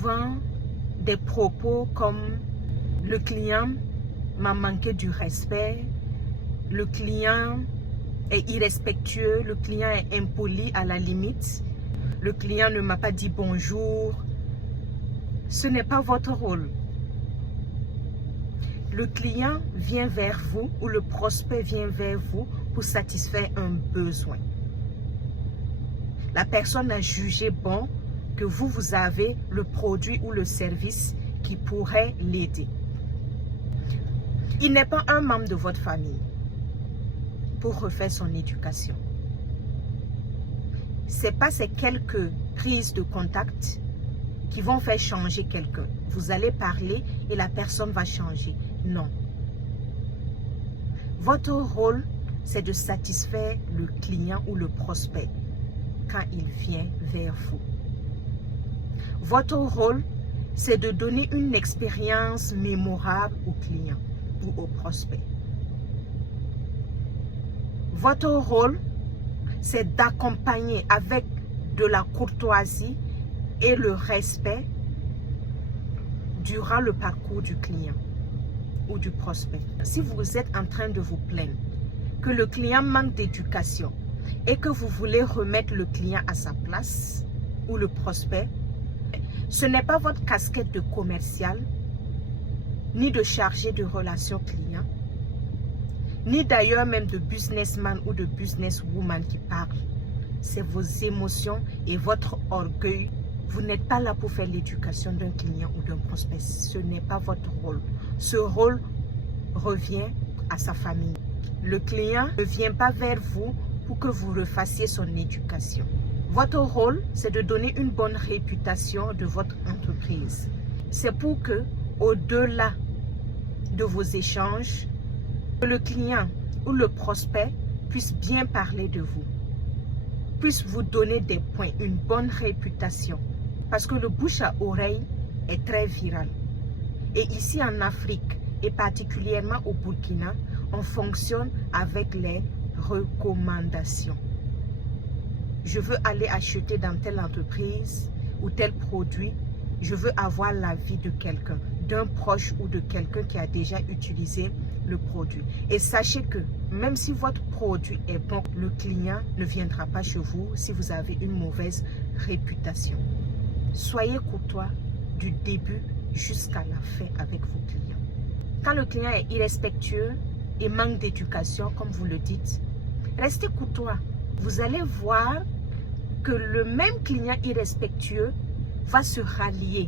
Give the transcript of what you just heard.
souvent des propos comme le client m'a manqué du respect, le client est irrespectueux, le client est impoli à la limite, le client ne m'a pas dit bonjour. Ce n'est pas votre rôle. Le client vient vers vous ou le prospect vient vers vous pour satisfaire un besoin. La personne a jugé bon que vous avez le produit ou le service qui pourrait l'aider. Il n'est pas un membre de votre famille pour refaire son éducation. Ce n'est pas ces quelques prises de contact qui vont faire changer quelqu'un. Vous allez parler et la personne va changer. Non. Votre rôle, c'est de satisfaire le client ou le prospect quand il vient vers vous. Votre rôle, c'est de donner une expérience mémorable au client ou au prospect. Votre rôle, c'est d'accompagner avec de la courtoisie et le respect durant le parcours du client ou du prospect. Si vous êtes en train de vous plaindre que le client manque d'éducation et que vous voulez remettre le client à sa place ou le prospect, ce n'est pas votre casquette de commercial, ni de chargé de relations clients, ni d'ailleurs même de businessman ou de businesswoman qui parle. C'est vos émotions et votre orgueil. Vous n'êtes pas là pour faire l'éducation d'un client ou d'un prospect. Ce n'est pas votre rôle. Ce rôle revient à sa famille. Le client ne vient pas vers vous pour que vous refassiez son éducation. Votre rôle, c'est de donner une bonne réputation de votre entreprise. C'est pour que, au-delà de vos échanges, le client ou le prospect puisse bien parler de vous, puisse vous donner des points, une bonne réputation. Parce que le bouche à oreille est très viral. Et ici en Afrique, et particulièrement au Burkina, on fonctionne avec les recommandations. Je veux aller acheter dans telle entreprise ou tel produit. Je veux avoir l'avis de quelqu'un, d'un proche ou de quelqu'un qui a déjà utilisé le produit. Et sachez que même si votre produit est bon, le client ne viendra pas chez vous si vous avez une mauvaise réputation. Soyez courtois du début jusqu'à la fin avec vos clients. Quand le client est irrespectueux et manque d'éducation, comme vous le dites, restez courtois. Vous allez voir que le même client irrespectueux va se rallier